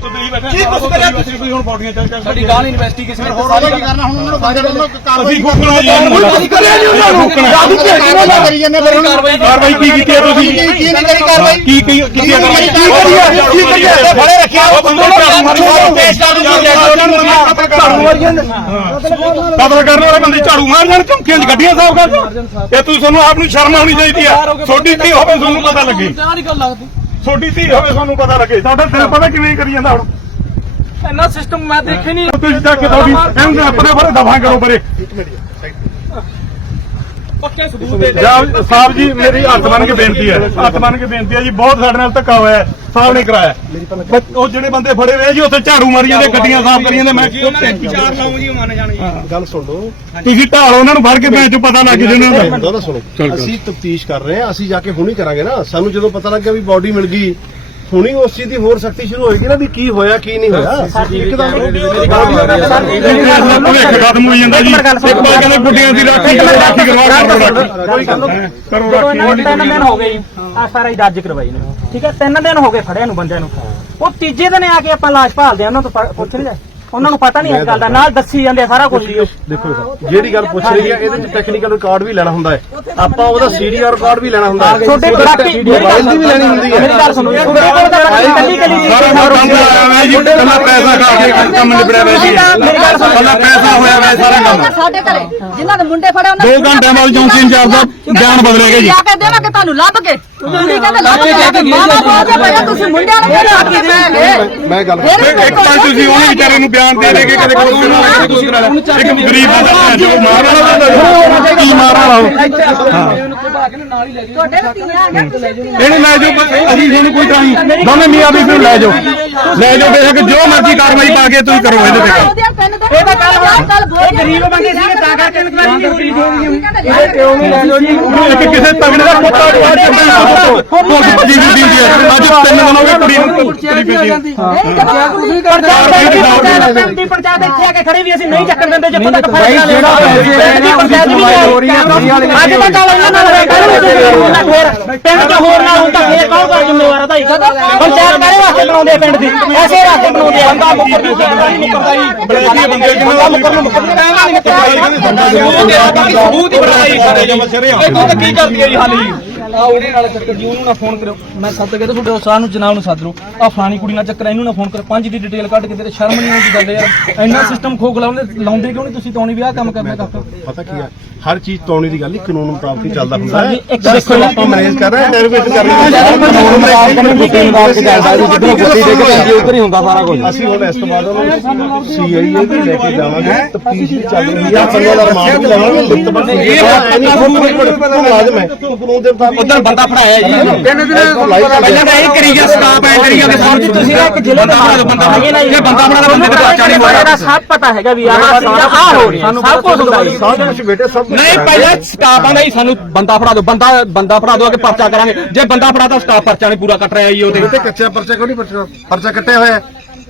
ਕੀ ਕੁਛ ਕਰਿਆ ਤੁਸੀਂ? ਵੀ ਹੁਣ ਬੋਡੀਆਂ ਚੱਲ ਚੱਲ ਸਾਡੀ ਗਾਲ ਇਨਵੈਸਟੀਗੇਸ਼ਨ ਹੋਰ ਉਹਦਾ ਕੀ ਕਰਨਾ ਹੁਣ ਉਹਨਾਂ ਨੂੰ ਬੰਦੇ ਨੂੰ ਕਾਰਵਾਈ ਅਸੀਂ ਫੂਕਣਾ ਜੀ ਇਹਨੂੰ। ਅਸੀਂ ਕਰਿਆ ਨਹੀਂ ਉਹਨਾਂ ਨੂੰ ਰਾਜੀ ਭੇਜਣਾ ਕਰੀ ਜਾਂਦੇ ਫਿਰ ਕਾਰਵਾਈ ਕਾਰਵਾਈ ਕੀ ਕੀਤੀ ਹੈ ਤੁਸੀਂ? ਕੀ ਕੀ ਨਹੀਂ ਕਰੀ ਕਾਰਵਾਈ? ਕੀ ਕੀ ਕੀਤੀ ਹੈ ਕੀ ਕਰੀ ਹੈ? ਕੀ ਕਰੀ ਹੈ? ਫੜੇ ਰੱਖਿਆ ਉਹ ਬੰਦੇ ਨੂੰ ਪੇਸ਼ ਕਰ ਦਿੰਦੇ ਕਤਲ ਕਰਨ ਵਾਲੇ ਬੰਦੇ ਝਾੜੂ ਮਾਰ ਜਾਣ ਚੌਂਕੀਆਂ 'ਚ ਗੱਡੀਆਂ ਸਾਫ਼ ਕਰ। ਇਹ ਤੁਸੀਂ ਤੁਹਾਨੂੰ ਆਪ ਨੂੰ ਸ਼ਰਮ ਆਉਣੀ ਚਾਹੀਦੀ ਆ। ਛੋਟੀ ਧੀ ਹੋਵੇ ਤੁਹਾਨੂੰ ਪਤਾ ਲੱਗੇ। ਛੋਟੀ ਧੀ ਹੋਵੇ ਤੁਹਾਨੂੰ ਪਤਾ ਲੱਗੇ। ਸਾਡਾ ਦਿਲ ਪਤਾ ਕਿਵੇਂ ਕਰੀ ਜਾਂਦਾ ਹੁਣ। ਇੰਨਾ ਸਿਸਟਮ ਮੈਂ ਦੇਖੇ ਨਹੀਂ। ਤੁਸੀਂ ਜਾ ਕੇ ਤੁਹਾਡੀ ਇਹਨੂੰ ਆਪਣੇ ਬਾਰੇ ਦਫਾ ਕਰੋ ਪਰੇ। ਪੱਕੇ ਸਬੂਤ ਦੇ ਦੇ ਜਾ ਸਾਹਿਬ ਜੀ ਮੇਰੀ ਹੱਥ ਬੰਨ ਕੇ ਬੇਨਤੀ ਹੈ। ਹੱਥ ਬੰਨ ਕੇ ਬੇਨਤੀ ਹੈ ਜੀ ਬਹੁਤ ਸਾਡੇ ਨਾਲ ਧੱਕਾ ਹੋਇਆ ਹੈ ਸਾਹਿਬ ਨੇ ਕਰਾਇਆ ਉਹ ਜਿਹੜੇ ਬੰਦੇ ਫੜੇ ਹੋਏ ਜੀ ਉੱਥੇ ਝਾੜੂ ਮਾਰੀ ਜਾਂਦੇ ਗੱਡੀਆਂ ਸਾਫ਼ ਕਰੀ ਜਾਂਦੇ ਮੈਂ ਚਾਰ ਲਾਓ ਜੀ ਮੰਨ ਜਾਣ ਜੀ ਗੱਲ ਸੁਣ ਲਓ। ਤੁਸੀਂ ਢਾਲ ਉਹਨਾਂ ਨੂੰ ਫੜ ਕੇ ਮੈਂ ਚੋਂ ਪਤਾ ਲੱਗ ਜੇ ਉਹਨਾਂ ਦਾ। ਸੁਣੋ। ਅਸੀਂ ਤਫਤੀਸ਼ ਕਰ ਰਹੇ ਹਾਂ ਅਸੀਂ ਜਾ ਕੇ ਹੁਣੀ ਕਰਾਂਗੇ ਨਾ। ਸਾਨੂੰ ਜਦੋਂ ਪਤਾ ਲੱਗਿਆ ਵੀ ਬਾਡੀ ਮਿਲ ਗਈ ਹੁਣੀ ਉਸ ਚੀਜ਼ ਦੀ ਹੋਰ ਸਖਤੀ ਸ਼ੁਰੂ ਹੋਏਗੀ ਨਾ ਵੀ ਕੀ ਹੋਇਆ ਕੀ ਨਹੀਂ ਹੋਇਆ। ਇੱਕਦਮ ਭੁਲੇਖ ਖਤਮ ਹੋਈ ਜਾਂਦਾ ਜੀ। ਇੱਕ ਵਾਰ ਕਹਿੰਦੇ ਗੁੱਡੀਆਂ ਦੀ ਰਾਖੀ ਕਰੋ ਰਾਖੀ ਕਰਵਾ ਕਰੋ ਰਾਖੀ। ਕੋਈ ਗੱਲ ਨਹੀਂ ਕਰੋ ਜਦੋਂ ਇਹਨਾਂ ਨੂੰ ਰਾਖੀ ਤਿੰਨ ਦਿਨ ਹੋ ਗਏ ਜੀ। ਆ ਸਾਰਾ ਹੀ ਦਰਜ ਕਰਵਾਈ ਨੇ। ਠੀਕ ਹੈ ਤਿੰਨ ਦਿਨ ਹੋ ਗਏ ਫੜਿਆ ਨੂੰ ਬੰਦਿਆਂ ਨੂੰ। ਉਹ ਤੀਜੇ ਦਿਨ ਆ ਕੇ ਆਪਾਂ ਲਾਸ਼ ਭਾਲਦੇ ਆ ਉਹਨਾਂ ਤੋਂ ਪੁੱਛ ਨਹੀਂ ਉਹਨਾਂ ਨੂੰ ਪਤਾ ਨਹੀਂ ਇਸ ਗੱਲ ਦਾ ਨਾਲ ਦੱਸੀ ਜਾਂਦੇ ਆ ਸਾਰਾ ਕੁਝ ਹੀ ਉਹ ਦੇਖੋ ਜਿਹੜੀ ਗੱਲ ਪੁੱਛ ਰਹੀ ਹੈ ਇਹਦੇ ਵਿੱਚ ਟੈਕਨੀਕਲ ਰਿਕਾਰਡ ਵੀ ਲੈਣਾ ਹੁੰਦਾ ਹੈ। ਆਪਾਂ ਉਹਦਾ ਸੀਡੀਆਰ ਰਿਕਾਰਡ ਵੀ ਲੈਣਾ ਹੁੰਦਾ ਹੈ। ਛੋਟੇ ਬਾਕੀ ਮੋਬਾਈਲ ਦੀ ਵੀ ਲੈਣੀ ਹੁੰਦੀ ਹੈ। ਮੇਰੀ ਗੱਲ ਸੁਣੋ ਤੁਹਾਡੇ ਕੋਲ ਤਾਂ ਕੱਲੀ ਕੱਲੀ ਸਾਰਾ ਕੰਮ ਆਇਆ ਹੋਇਆ ਜੀ ਕੱਲਾ ਪੈਸਾ ਖਾ ਕੇ ਕੰਮ ਨਿਬੜਿਆ ਹੋਇਆ ਜੀ ਕੱਲਾ ਪੈਸਾ ਹੋਇਆ ਹੋਇਆ ਸਾਰਾ ਕੰਮ ਸਾਡੇ ਘਰੇ ਜਿਨ੍ਹਾਂ ਦੇ ਮੁੰਡੇ ਫੜੇ ਉਹਨਾਂ ਦੋ ਘੰਟਿਆਂ ਬਾਅਦ ਚੌਂਕੀ ਇੰਚਾਰਜ ਦਾ ਬਿਆਨ ਬਦਲੇਗਾ ਜੀ। ਜਾ ਕੇ ਦੇਵਾਂਗੇ ਤੁਹਾਨੂੰ ਲੱਭ ਕੇ? ਤੁਸੀਂ ਕਹਿੰਦੇ ਕੇ ਜਾ ਕੇ ਮਾਮਾ ਬੋਲਦੇ ਪਏ ਆ, ਤੁਸੀਂ ਮੁੰਡਿਆਂ ਨੂੰ ਕਿਹੜਾ ਆਖੀ ਦੇਣਗੇ ਮੈਂ ਗੱਲ ਇੱਕ ਤਾਂ ਤੁਸੀਂ ਉਹਨੇ ਵਿਚਾਰੇ ਨੂੰ ਬਿਆਨ ਦੇ ਦੇ ਕੇ ਕਦੇ ਕੋਈ ਸੁਣਾ ਕਦੇ ਕੁਝ ਕਰਾ ਇੱਕ ਗਰੀਬ ਬੰਦਾ ਜੋ ਮਾਰ ਵਾਲਾ ਕੀ ਮਾਰ ਵਾਲਾ ਧੀਆਂ ਇਹਨੂੰ ਲੈ ਜਾਓ ਅਸੀਂ ਤੁਹਾਨੂੰ ਕੋਈ ਤਾਂ ਨਹੀਂ ਦੋਨੇ ਮੀਆਂ ਬੀਬੀ ਨੂੰ ਲੈ ਜਾਓ। ਲੈ ਜਾਓ ਬੇਸ਼ੱਕ ਜੋ ਮਰਜ਼ੀ ਕਾਰਵਾਈ ਪਾ ਕੇ ਤੁਸੀਂ ਕਰੋ ਇਹਦੇ ਤੇ। ਇਹ ਤਾਂ ਕੱਲ ਕੱਲ ਬੋਲ ਗਰੀਬ ਬੰਦੇ ਸੀਗੇ ਤਾਂ ਕਰਕੇ ਇਨਕੁਆਇਰੀ ਨਹੀਂ ਹੋਈ ਇਹ ਕਿਉਂ ਨਹੀਂ ਲੈ ਲੋ ਜੀ? ਕਿਸੇ ਤਗੜੇ ਦਾ ਪੁੱਤ ਆ ਚੰਗਾ ਪੁੱਤ ਭੱਜੀ ਫਿਰਦੀ ਹੁੰਦੀ ਹੈ ਅੱਜ ਤਿੰਨ ਦਿਨ ਹੋ ਗਏ ਕੁੜੀ ਨੂੰ ਕੁੜੀ ਫਿਰਦੀ ਪੰਚਾਇਤ ਇੱਥੇ ਆ ਕੇ ਖੜੀ ਵੀ ਅਸੀਂ ਨਹੀਂ। ਚੱਕਣ ਦਿੰਦੇ ਜਿੱਥੋਂ ਤੱਕ ਫੈਸਲਾ ਲੈਣਾ ਪੰਚਾਇਤ ਵੀ ਅੱਜ ਤਾਂ ਚੱਲ ਉਹਨਾਂ ਨਾਲ ਪਿੰਡ ਦੇ ਹੋਰ ਨਾਲ ਹੁੰਦਾ ਫੇਰ ਕੌਣ ਦਾ ਜ਼ਿੰਮੇਵਾਰ ਦਾ ਪੰਚਾਇਤ ਕਾਹਦੇ ਵਾਸਤੇ ਬਣਾਉਂਦੇ ਆ ਪਿੰਡ ਦੀ ਐਸੇ ਵਾਸਤੇ ਬਣਾਉਂਦੇ ਬੰਦਾ ਮੁੱਕਰ ਦੀ ਮੁੱਕਰਦਾ ਜੀ ਬਲੇਕੀ ਬੰਦੇ ਕਿੰਨਾ ਮੁੱਕਰ ਨੂੰ ਮੁੱਕਰ ਸਬੂਤ ਹੀ ਬਣਾਈ ਸਾਰੇ ਜੀ ਇਹ ਤਾਂ ਕੀ ਕਰਦੀ ਹੈ ਜੀ ਹਾਲ? ਜੀ ਆ ਉਹਦੇ ਨਾਲ ਚੱਕਰ ਜੀ, ਉਹਨੂੰ ਨਾ ਫੋਨ ਕਰਿਓ। ਮੈਂ ਸੱਦ ਕੇ ਤੇ ਤੁਹਾਡੇ ਉਸਤਾਦ ਨੂੰ ਜਨਾਬ ਨੂੰ ਸੱਦ ਲਓ। ਆ ਫਲਾਣੀ ਕੁੜੀ ਨਾਲ ਚੱਕਰ ਇਹਨੂੰ ਨਾ ਫੋਨ ਕਰੋ ਪੰਜ ਦੀ ਡਿਟੇਲ ਕੱਢ ਕੇ ਤੇਰੇ ਸ਼ਰਮ ਨਹੀਂ ਆਉਂਦੀ ਗੱਲ ਯਾਰ। ਇੰਨਾ ਸਿਸਟਮ ਖੋਖ ਲਾਉਂਦੇ ਲਾਉਂਦੇ ਕਿਉਂ ਨਹੀਂ ਤੁਸੀਂ? ਤੌਣੀ ਵੀ ਆਹ ਕੰਮ ਕਰਨਾ ਕਾਕਾ ਪਤਾ ਕੀ ਹੈ ਹਰ ਚੀਜ਼ ਤੋਣੀ ਦੀ ਗੱਲ ਨਹੀਂ ਕਾਨੂੰਨ ਮੁਤਾਬਕ ਹੀ ਚੱਲਦਾ ਹੁੰਦਾ ਹੈ। ਇੱਕ ਦੇਖੋ ਆਪਾਂ ਮੈਨੇਜ ਕਰ ਰਹੇ ਹਾਂ। ਡੈਰੀਵੇਸ਼ਨ ਕਰ ਰਹੇ ਹਾਂ ਅਸੀਂ ਹੁਣ ਇਸ ਤੋਂ ਬਾਅਦ ਉਹਨੂੰ ਸੀਆਈਏ ਵੀ ਲੈ ਕੇ ਜਾਵਾਂਗੇ ਤਫਤੀਸ਼ ਵੀ ਚੱਲ ਰਹੀ ਹੈ ਬੰਦੇ ਦਾ ਰਿਮਾਂਡ ਵੀ ਲਵਾਂਗੇ ਲਿਖਤ ਪਰ ਇਹ ਤੂੰ ਮੁਲਾਜ਼ਮ ਹੈ ਕਾਨੂੰਨ ਦੇ ਮੁਤਾਬਕ ਉਧਰ ਬੰਦਾ ਫੜਾਇਆ ਜੀ। ਕਿੰਨੇ ਦਿਨ ਪਹਿਲਾਂ ਤਾਂ ਇਹ ਕਰੀ ਗਿਆ ਸਟਾਪ ਐ ਕਰੀ ਗਿਆ ਸਾਹਿਬ ਜੀ ਤੁਸੀਂ ਇੱਕ ਜ਼ਿਲ੍ਹੇ ਦੇ ਬੰਦਾ ਇਹ ਬੰਦਾ ਫੜਾ ਬੰਦੇ ਦਾ ਬੱਚਾ ਨਹੀਂ ਹੋਇਆ। ਦਾ ਸਭ ਪਤਾ ਹੈਗਾ ਵੀ ਆਹ ਆਹ ਹੋ ਰਿਹਾ। ਸਭ ਕੁਝ ਹੁੰਦਾ ਜੀ। ਬੇਟੇ ਸਭ ਨਹੀਂ ਪਹਿਲਾਂ ਸਟਾਪ ਆਂਦਾ ਜੀ ਸਾਨੂੰ ਬੰਦਾ ਫੜਾ ਦਿਓ ਬੰਦਾ ਬੰਦਾ ਫੜਾ ਦਿਓ ਕਿ ਪਰਚਾ ਕਰਾਂਗੇ। ਜੇ ਬੰਦਾ ਫੜਾ ਤਾਂ ਸਟਾਪ ਪਰਚਾ ਨਹੀਂ ਪੂਰਾ ਕੱਟ ਰਿਹਾ ਜੀ ਉਹਦੇ। ਤੇ ਕੱਚਾ ਪਰਚਾ ਕੋਈ ਨਹੀਂ ਪਰਚਾ ਪਰਚਾ ਕੱਟਿਆ ਹੋਇਆ ਹੈ।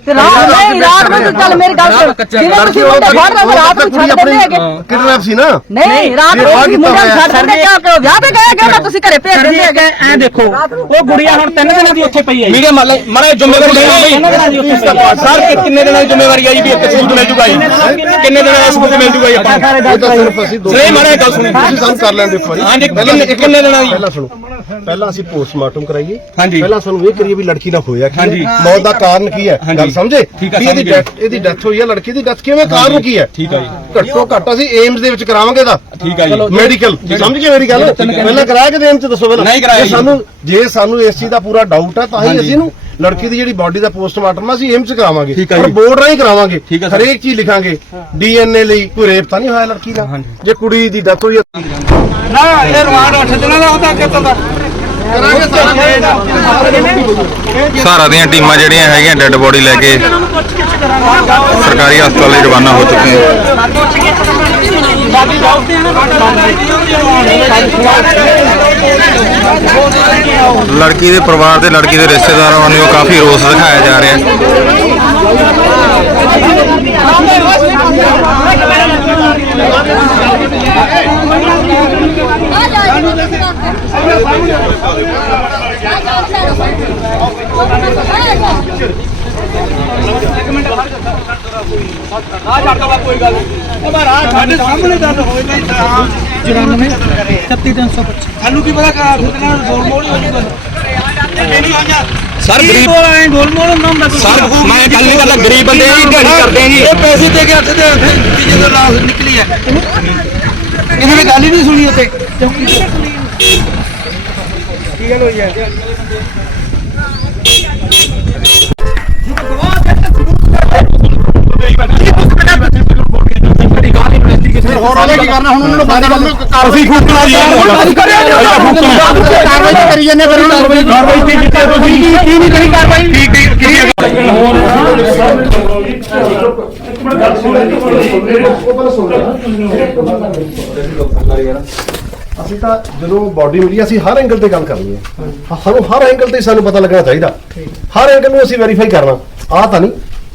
ਤੇ ਰਾਤ ਨਹੀਂ ਰਾਤ ਨੂੰ ਤੂੰ ਚੱਲ ਮੇਰੀ ਗੱਲ ਸੁਣ। ਜਿਵੇਂ ਤੁਸੀਂ ਮੁੰਡੇ ਫੜ ਰਹੇ ਹੋ ਰਾਤ ਨੂੰ ਛੱਡ ਦਿੰਦੇ ਹੈਗੇ। ਕਿਡਨੈਪ ਸੀ ਨਾ? ਨਹੀਂ ਰਾਤ ਨੂੰ ਤੁਸੀਂ ਮੁੰਡਿਆਂ ਨੂੰ ਛੱਡ ਦਿੰਦੇ ਕਿਉਂ ਕਿ ਉਹ ਵਿਆਹ ਤੇ ਗਏ ਕਿ ਤੁਸੀਂ ਘਰੇ ਭੇਜ ਦਿੰਦੇ ਹੈਗੇ। ਐ ਦੇਖੋ ਉਹ ਗੁੜੀਆ ਹੁਣ ਤਿੰਨ ਦਿਨਾਂ ਦੀ ਉੱਥੇ ਪਈ ਹੈ ਜੀ। ਮੀਡੀਆ ਮਾਲੇ ਮਾਰੇ ਜ਼ਿੰਮੇਵਾਰੀ ਲਈ ਤਿੰਨ ਦਿਨਾਂ ਦੀ ਉੱਥੇ ਪਈ ਹੈ। ਸਰ ਕਿ ਕਿੰਨੇ ਦਿਨਾਂ ਦੀ ਜ਼ਿੰਮੇਵਾਰੀ ਆਈ ਵੀ ਇੱਕ ਸਬੂਤ ਮਿਲ ਜੂਗਾ ਜੀ? ਕਿੰਨੇ ਦਿਨਾਂ ਦਾ ਸਬੂਤ ਮਿਲ ਜੂਗਾ ਜੀ ਆਪਾਂ ਸਾਰੇ ਇਹ ਦੱਸ ਤਾਂ ਸਿਰਫ ਅਸੀਂ ਦੋ ਨਹੀਂ ਮਾਰੇ ਗੱਲ ਸੁਣੀ। ਤੁਸੀਂ ਸਾਨੂੰ ਕਰ ਲੈਣ ਦਿਓ ਹਾਂਜੀ ਕਿੰਨੇ ਕਿੰਨੇ ਦਿਨਾਂ ਦੀ? ਪਹਿਲਾਂ ਸੁਣੋ। ਪਹਿਲਾਂ ਅਸੀਂ ਪੋਸਟਮਾਰਟਮ ਕਰਾਈਏ। ਹਾਂਜੀ। ਪਹਿਲਾਂ ਸਾਨੂੰ ਇਹ ਕਰੀਏ ਵੀ ਲੜਕੀ ਨਾਲ ਹੋਇਆ ਕੀ ਹੈ। ਮੌਤ ਦਾ ਕਾਰਨ ਕੀ ਹੈ? ਹਾਂਜੀ। ਗੱਲ ਸਮਝੇ? ਠੀਕ ਹੈ, ਵੀ ਇਹਦੀ death- ਇਹਦੀ ਡੈਥ ਹੋਈ ਹੈ ਲੜਕੀ ਦੀ ਡੈਥ ਕਿਵੇਂ? ਕਾਰਨ ਕੀ ਹੈ? ਠੀਕ ਹੈ ਜੀ। ਘੱਟੋ ਘੱਟ ਅਸੀਂ ਏਮਸ ਦੇ ਵਿੱਚ ਕਰਾਵਾਂਗੇ ਦਾ ਠੀਕ ਹੈ ਜੀ। ਮੈਡੀਕਲ ਸਮਝ ਗਏ ਮੇਰੀ ਗੱਲ? ਪਹਿਲਾਂ ਕਰਾਇਆ ਕਿ ਏਮਸ ਚ? ਦੱਸੋ ਪਹਿਲਾਂ। ਨਹੀਂ ਕਰਾਇਆ। ਸਾਨੂੰ ਜੇ ਸਾਨੂੰ ਇਸ ਚੀਜ਼ ਦਾ ਪੂਰਾ ਡਾਊਟ ਹੈ ਤਾਂ ਹੀ। ਅਸੀਂ ਇਹਨੂੰ ਲੜਕੀ ਦੀ ਜਿਹੜੀ ਬਾਡੀ ਦਾ ਪੋਸਟਮਾਰਟਮ ਅਸੀਂ ਏਮਸ ਚ ਕਰਾਵਾਂਗੇ। ਠੀਕ ਹੈ ਪਰ। ਬੋਰਡ ਰਾਹੀਂ ਕਰਾਵਾਂਗੇ। ਹਰੇਕ ਚੀਜ਼ ਲਿਖਾਂਗੇ। ਡੀਐਨਏ ਲਈ ਕੋਈ ਰੇਪ ਤਾਂ ਨਹੀਂ ਹੋਇਆ ਲੜਕੀ ਦਾ? ਜੇ ਕੁੜੀ ਦੀ ਡੈਥ ਹੋਈ ਹੈ ਨਾ ਇਹ ਰਿਮਾਂਡ 8 ਦਿਨਾਂ ਦਾ ਉਹਦਾ ਕਿਤੋਂ ਦਾ ਸਹਾਰਾ ਦੀਆਂ ਟੀਮਾਂ ਜਿਹੜੀਆਂ ਹੈਗੀਆਂ ਡੈੱਡ ਬੋਡੀ ਲੈ ਕੇ ਸਰਕਾਰੀ ਹਸਪਤਾਲ ਲਈ ਰਵਾਨਾ ਹੋ ਚੁੱਕੇ ਹਨ ਲੜਕੀ ਦੇ ਪਰਿਵਾਰ ਤੇ ਲੜਕੀ ਦੇ ਰਿਸ਼ਤੇਦਾਰਾਂ ਵੱਲੋਂ ਕਾਫੀ ਰੋਸ ਦਿਖਾਇਆ ਜਾ ਰਿਹਾ ਹੈ ਆ ਜਾ ਇੱਕ ਮਿੰਟ ਖੜ ਜਾ ਆ ਛੱਡ ਦੋ ਕੋਈ ਗੱਲ ਨਹੀਂ ਉਹ ਮੈਂ ਰਾਹ ਸਾਡੇ ਸਾਹਮਣੇ ਦਰਦ ਹੋਏ ਤਾਂ ਇੱਥੇ 94 33325 ਸਾਨੂੰ ਕੀ ਪਤਾ ਕਾ ਫਿਰਨਾ ਗੋਲ ਮੋਲ ਹੀ ਹੋ ਜੂਗਾ ਇਹ ਨਹੀਂ ਆਇਆ ਸਰ, ਗਰੀਬ ਆਏ ਗੋਲ ਨਾਮ ਦਾ ਸਰ, ਮੈਂ ਗੱਲ ਨਹੀਂ ਕਰਦਾ, ਗਰੀਬ ਬੰਦੇ ਦੀ ਦਿਹਾੜੀ ਕਰਦੇ ਆ ਜੀ। ਇਹ ਪੈਸੇ ਦੇ ਕੇ ਹੱਥ ਦੇ ਨਤੀਜੇ ਦਾ ਲਾਸ ਨਿਕਲੀ ਹੈ। ਇਹਨਾਂ ਨੇ ਗੱਲ ਹੀ ਨਹੀਂ ਸੁਣੀ ਉੱਤੇ ਕੀ ਗੱਲ ਹੋਈ ਹੈ ਹੋਰ ਉਹਨੇ ਕੀ ਕਰਨਾ ਹੁਣ ਉਹਨਾਂ ਨੂੰ ਬੰਦੇ ਨੂੰ ਅਸੀਂ ਫੂਕਣਾ ਜੀ ਕਾਰਵਾਈ ਤਾਂ ਕਰੀ ਜਾਂਦੇ ਫਿਰ ਉਹਨਾਂ ਕਾਰਵਾਈ ਕੀ ਕੀਤੀ ਤੁਸੀਂ ਕੀ ਕੀ ਨਹੀਂ ਕਰੀ ਕਾਰਵਾਈ ਕੀ ਕੀ ਕੀ ਅਸੀਂ ਤਾਂ ਜਦੋਂ ਬਾਡੀ ਮਿਲੀ ਅਸੀਂ ਹਰ ਐਂਗਲ ਤੇ ਗੱਲ ਕਰਨੀ ਹੈ। ਸਾਨੂੰ ਹਰ ਐਂਗਲ ਤੇ ਸਾਨੂੰ ਪਤਾ ਲੱਗਣਾ ਚਾਹੀਦਾ। ਹਰ ਐਂਗਲ ਨੂੰ ਅਸੀਂ ਵੈਰੀਫਾਈ ਕਰਨਾ। ਆ ਤਾਂ ਨਹੀਂ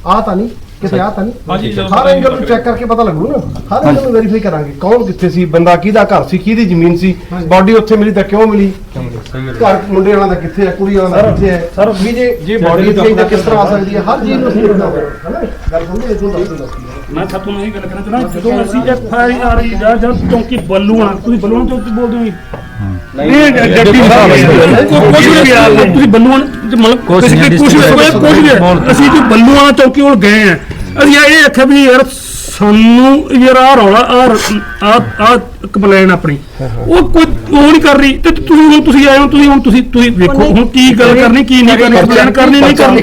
ਆ ਤਾਂ ਨਹੀਂ ਕਿਤੇ ਆ ਤਾਂ ਨਹੀਂ। ਹਰ ਐਂਗਲ ਨੂੰ ਚੈੱਕ ਕਰਕੇ ਪਤਾ ਲੱਗੂ ਨਾ। ਹਰ ਐਂਗਲ ਨੂੰ ਵੈਰੀਫਾਈ ਕਰਾਂਗੇ ਕੌਣ ਕਿੱਥੇ ਸੀ ਬੰਦਾ ਕਿਹਦਾ ਘਰ ਸੀ ਕਿਹਦੀ ਜ਼ਮੀਨ ਸੀ ਬਾਡੀ ਉੱਥੇ ਮਿਲੀ ਤਾਂ ਕਿਉਂ ਮਿਲੀ? ਘਰ ਮੁੰਡੇ ਵਾਲਾ ਦਾ ਕਿੱਥੇ ਹੈ ਕੁੜੀ ਵਾਲਾ ਦਾ ਕਿੱਥੇ ਹੈ? ਸਰ ਵੀ ਜੇ ਜੇ ਬਾਡੀ ਇੱਥੇ ਤਾਂ ਕਿਸ ਤਰ੍ਹਾਂ ਆ ਸਕਦੀ ਹੈ? ਹਰ ਚੀਜ਼ ਨੂੰ ਅਸੀਂ ਦੇਖਣਾ ਹੈ ਨਾ ਗੱਲ ਸਮਝੇ ਇਹ ਤੁਹਾਨੂੰ ਦੱਸ ਦਿੰਦਾ ਮੈਂ ਸਭ ਤੋਂ ਨਹੀਂ ਗੱਲ ਕਰਨਾ ਚਾਹੁੰਦਾ ਜਦੋਂ ਅਸੀਂ ਐਫ ਆਈ ਆਰ ਜਾਂ ਜਦ ਚੌਂਕੀ ਬੱਲੂਆਣਾ ਤੁਸੀਂ ਬੱਲੂਆਣਾ ਚੌਂਕੀ ਬੋਲਦੇ ਹੋ ਜੀ? ਨਹੀਂ ਜੱਟੀ ਕੁਝ ਵੀ ਆ ਤੁਸੀਂ ਬੱਲੂਆਣਾ ਮਤਲਬ ਕੁਝ ਵੀ ਕੁਝ ਵੀ ਕੁਝ ਵੀ ਅਸੀਂ ਜੋ ਬੱਲੂਆਣਾ ਚੌਂਕੀ ਕੋਲ ਗਏ ਆ ਅਸੀਂ ਇਹ ਆਖਿਆ ਵੀ ਯਾਰ ਸਾਨੂੰ ਯਾਰ ਆ ਰੌਲਾ ਆ ਆ ਆ ਕੰਪਲੇਨ ਆਪਣੀ। ਉਹ ਕੋਈ ਉਹ ਨਹੀਂ ਕਰ ਰਹੀ। ਤੇ ਤੁਸੀਂ ਹੁਣ ਤੁਸੀਂ ਆਏ ਹੋ ਤੁਸੀਂ ਹੁਣ ਤੁਸੀਂ ਤੁਸੀਂ ਵੇਖੋ ਹੁਣ ਕੀ ਗੱਲ ਕਰਨੀ ਕੀ ਨਹੀਂ ਕਰਨੀ ਕੰਪਲੇਨ ਕਰਨੀ ਨਹੀਂ ਕਰਨੀ?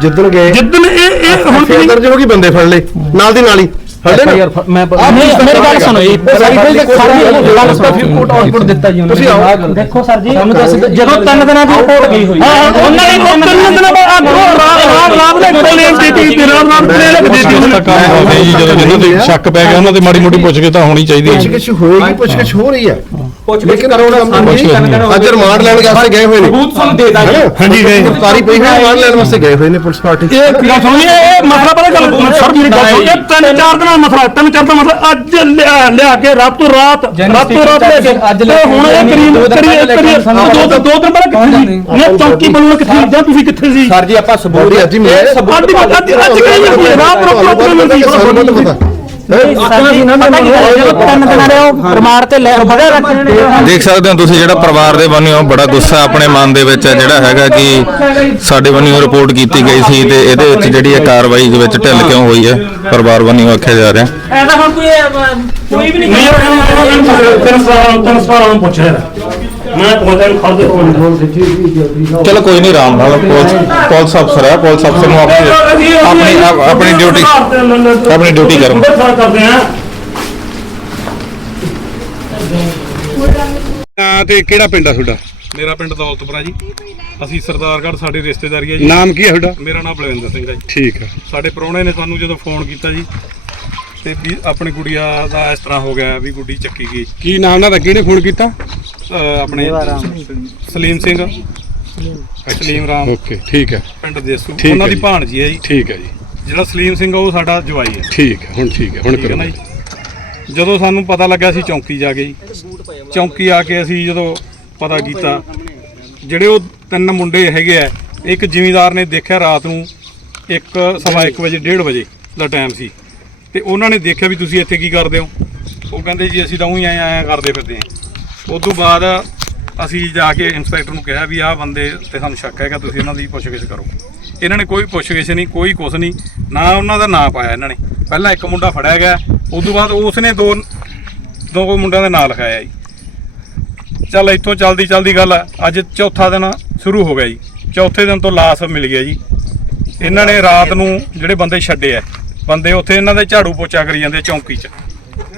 ਜਿੱਦਣ ਗਏ ਜਿੱਦਣ ਇਹ ਇਹ ਹੁਣ ਫਿਰ ਤੁਸੀਂ ਦਰਜ ਹੋ ਗਈ ਬੰਦੇ ਫੜ ਲਏ ਨਾਲ ਦੀ ਨਾਲ ਹੀ। ਨਾ? ਮੈਂ ਮੇਰੀ ਗੱਲ ਸੁਣੋ ਜੀ ਗੱਲ ਸੁਣੋ ਕੋਟ ਆਊਟਪੁੱਟ ਦਿੱਤਾ ਜੀ ਤੁਸੀਂ ਆਓ। ਦੇਖੋ ਸਰ ਜੀ ਸਾਨੂੰ ਦੱਸ ਦਿਓ, ਜਦੋਂ ਤਿੰਨ ਦਿਨਾਂ ਦੀ ਰਿਪੋਰਟ ਗਈ ਹੋਈ। ਹਾਂ ਉਹਨਾਂ ਨੇ ਉਹ ਤਿੰਨ ਦਿਨਾਂ ਬਾਅਦ ਰਾਤ ਰਾਤ ਰਾਤ ਨੇ ਕੰਪਲੇਂਟ ਦਿੱਤੀ ਤੇ ਰਾਤ ਰਾਤ ਕੰਪਲੇਂਟ ਦਿੱਤੀ ਉਹਨਾਂ ਕੰਮ ਹੋ ਗਈ ਜੀ ਜਦੋਂ ਜਿਨ੍ਹਾਂ ਦੀ ਸ਼ੱਕ ਪੈ ਗਿਆ ਉਹਨਾਂ ਦੀ ਮਾੜੀ ਮੋਟੀ ਪੁੱਛ ਕੇ ਤਾਂ ਹੋਣੀ ਚਾਹੀਦੀ ਹੈ ਪੁੱਛ ਹੋਏਗੀ ਹੋ ਰਹੀ ਹੈ। ਲੇਕਿਨ ਪੁੱਛ ਗਿੱਛ ਨਹੀਂ। ਅੱਜ ਰਿਮਾਂਡ ਲੈਣ ਵਾਸਤੇ ਗਏ ਹੋਏ ਨੇ। ਤੁਹਾਨੂੰ ਦੇ ਦਾਂਗੇ। ਹਾਂਜੀ ਗਏ। ਗ੍ਰਿਫਤਾਰੀ ਪਈ ਹੈ ਰਿਮਾਂਡ ਲੈਣ ਵਾਸਤੇ ਗਏ ਹੋਏ ਨੇ ਪੁਲਿਸ ਪਾਰਟੀ ਇਹ ਗੱਲ ਸੁਣੀਏ ਇਹ ਮਸਲਾ ਪਤਾ ਗੱਲ ਸਰ ਮੇਰੀ ਗੱਲ ਸੁਣੋ। ਇਹ ਤਿੰਨ ਚਾਰ ਦਿਨਾਂ ਦਾ ਮਸਲਾ ਤਿੰਨ ਚਾਰ ਦਾ ਮਸਲਾ ਅੱਜ ਲਿਆ ਲਿਆ ਕੇ ਰਾਤੋਂ ਰਾਤ ਰਾਤੋਂ ਰਾਤ ਲੈ ਕੇ ਅੱਜ ਲੈ ਤੇ ਹੁਣ ਇਹ ਦਿਨ ਕਰੀਏ ਕਰੀਏ ਦੋ ਦੋ ਦਿਨ ਪਹਿਲਾਂ ਕਿੱਥੇ ਸੀ ਇਹ ਚੌਂਕੀ ਬਣੂਆ ਕਿੱਥੇ ਸੀ ਜਾਂ ਤੁਸੀਂ ਕਿੱਥੇ ਸੀ? ਸਰ ਜੀ ਆਪਾਂ ਸਬੂਤ ਅੱਜ ਹੀ। ਮਿਲੇ ਅੱਜ ਅੱਜ ਰਾਤ ਨੂੰ ਪ੍ਰੋਪਰ ਮਿਲਦੀ ਸਾਨੂੰ ਨਹੀਂ ਪਤਾ ਦੇਖ ਸਕਦੇ ਹੋ ਤੁਸੀਂ ਜਿਹੜਾ ਪਰਿਵਾਰ ਦੇ ਬੰਨਿਓ ਬੜਾ ਗੁੱਸਾ ਆਪਣੇ ਮਨ ਦੇ ਵਿੱਚ ਹੈ ਜਿਹੜਾ ਹੈਗਾ ਕਿ ਸਾਡੇ ਬੰਨਿਓ ਰਿਪੋਰਟ ਕੀਤੀ ਗਈ ਸੀ ਤੇ ਇਹਦੇ ਵਿੱਚ ਜਿਹੜੀ ਇਹ ਕਾਰਵਾਈ ਦੇ ਵਿੱਚ ਢਿੱਲ ਕਿਉਂ ਹੋਈ ਹੈ ਪਰਿਵਾਰ ਬੰਨਿਓ ਆਖਿਆ ਜਾ ਰਿਹਾ ਐਦਾ ਹੁਣ ਕੋਈ ਕੋਈ ਵੀ ਨਹੀਂ ਨਹੀਂ ਤਿੰਨ ਸਵਾਲਾਂ ਤਿੰਨ ਸਵਾਲਾਂ ਨੂੰ ਪੁੱਛ ਰਿਹਾ ਮੈਂ ਤੁਹਾਡੇ ਨੂੰ ਖੜਦੇ ਕੋਲ ਚਲੋ ਕੋਈ ਨਹੀਂ ਆਰਾਮ ਨਾਲ ਪੁਲਿਸ ਪੁਲਿਸ ਅਫਸਰ ਹੈ ਪੁਲਿਸ ਅਫਸਰ ਨੂੰ ਆਪਣੀ ਆਪਣੀ ਆਪ- ਆਪਣੀ ਡਿਊਟੀ ਆਪਣੀ ਡਿਊਟੀ ਕਰੋ। ਕਰਦੇ ਆ ਹਾਂ ਤੇ ਕਿਹੜਾ ਪਿੰਡ ਆ ਤੁਹਾਡਾ? ਮੇਰਾ ਪਿੰਡ ਦੌਲਤਪੁਰਾ ਜੀ। ਅਸੀਂ ਸਰਦਾਰਗੜ੍ਹ ਸਾਡੇ ਰਿਸ਼ਤੇਦਾਰੀ ਹੈ ਜੀ। ਨਾਮ ਕੀ ਹੈ ਤੁਹਾਡਾ? ਮੇਰਾ ਨਾਮ ਬਲਵਿੰਦਰ ਸਿੰਘ ਹੈ ਜੀ। ਠੀਕ ਹੈ। ਸਾਡੇ ਪ੍ਰਾਹੁਣੇ ਨੇ ਸਾਨੂੰ ਜਦੋਂ ਫੋਨ ਕੀਤਾ ਜੀ ਤੇ ਵੀ ਆਪਣੀ ਗੁੜੀਆ ਦਾ ਇਸ ਤਰ੍ਹਾਂ ਹੋ ਗਿਆ ਵੀ ਗੁੱਡੀ ਚੱਕੀ ਗਈ। ਕੀ ਨਾਮ ਉਹਨਾਂ ਦਾ? ਕਿਹਨੇ ਫੋਨ ਕੀਤਾ? ਅਹ ਆਪਣੇ ਸਲੀਮ ਸਿੰਘ। ਸਲੀਮ। ਰਾਮ। ਓਕੇ ਠੀਕ ਹੈ। ਪਿੰਡ ਦੇਸੂ ਠੀਕ ਉਹਨਾਂ ਦੀ ਜੀ। ਭਾਣਜੀ ਹੈ ਜੀ। ਠੀਕ ਹੈ ਜੀ। ਜਿਹੜਾ ਸਲੀਮ ਸਿੰਘ ਆ ਉਹ ਸਾਡਾ ਜਵਾਈ ਹੈ। ਠੀਕ ਹੈ ਹੁਣ ਠੀਕ ਹੈ ਹੁਣ ਠੀਕ ਹੈ ਕਰੋ। ਨਾ ਜੀ। ਜਦੋਂ ਸਾਨੂੰ ਪਤਾ ਲੱਗਾ ਸੀ ਚੌਂਕੀ ਜਾ ਕੇ ਜੀ। ਚੌਂਕੀ ਆ ਕੇ ਅਸੀਂ ਜਦੋਂ ਪਤਾ ਕੀਤਾ ਜਿਹੜੇ ਉਹ ਤਿੰਨ ਮੁੰਡੇ ਹੈਗੇ ਆ ਇੱਕ ਜ਼ਿਮੀਂਦਾਰ ਨੇ ਦੇਖਿਆ ਰਾਤ ਨੂੰ ਇੱਕ ਸਵਾ 1 ਵਜੇ 1:30 ਵਜੇ ਦਾ ਟਾਈਮ ਸੀ। ਤੇ ਉਹਨਾਂ ਨੇ ਦੇਖਿਆ ਵੀ ਤੁਸੀਂ ਇੱਥੇ ਕੀ ਕਰਦੇ ਹੋ। ਉਹ ਕਹਿੰਦੇ ਜੀ, ਅਸੀਂ ਤਾਂ ਉਹੀ ਆਏ ਆਏ ਕਰਦੇ ਫਿਰਦੇ ਹਾਂ। ਉਸ ਤੋਂ ਬਾਅਦ ਅਸੀਂ ਜਾ ਕੇ ਇੰਸਪੈਕਟਰ ਨੂੰ ਕਿਹਾ ਵੀ ਆਹ ਬੰਦੇ ਤੇ ਸਾਨੂੰ ਸ਼ੱਕ ਹੈਗਾ, ਤੁਸੀਂ ਇਹਨਾਂ ਦੀ ਪੁੱਛਗਿੱਛ ਕਰੋ। ਇਹਨਾਂ ਨੇ ਕੋਈ ਪੁੱਛਗਿੱਛ ਨਹੀਂ, ਕੋਈ ਕੁਛ ਨਹੀਂ, ਨਾ ਉਹਨਾਂ ਦਾ ਨਾਂ ਪਾਇਆ ਇਹਨਾਂ ਨੇ। ਪਹਿਲਾਂ ਇੱਕ ਮੁੰਡਾ ਫੜਿਆ ਗਿਆ, ਉਸ ਤੋਂ ਬਾਅਦ ਉਸ ਨੇ ਦੋ ਦੋ ਮੁੰਡਿਆਂ ਦੇ ਨਾਂ ਲਿਖਾਇਆ ਜੀ। ਚੱਲ ਇੱਥੋਂ ਚਲਦੀ ਚਲਦੀ ਗੱਲ, ਅੱਜ ਚੌਥਾ ਦਿਨ ਸ਼ੁਰੂ ਹੋ ਗਿਆ ਜੀ। ਚੌਥੇ ਦਿਨ ਤੋਂ ਲਾਸ਼ ਮਿਲ ਗਿਆ ਜੀ। ਇਹਨਾਂ ਨੇ ਰਾਤ ਨੂੰ ਜਿਹੜੇ ਬੰਦੇ ਛੱਡੇ ਆ ਬੰਦੇ ਉੱਥੇ ਇਹਨਾਂ ਦੇ ਝਾੜੂ ਪੋਚਾ ਕਰੀ ਜਾਂਦੇ ਚੌਂਕੀ 'ਚ।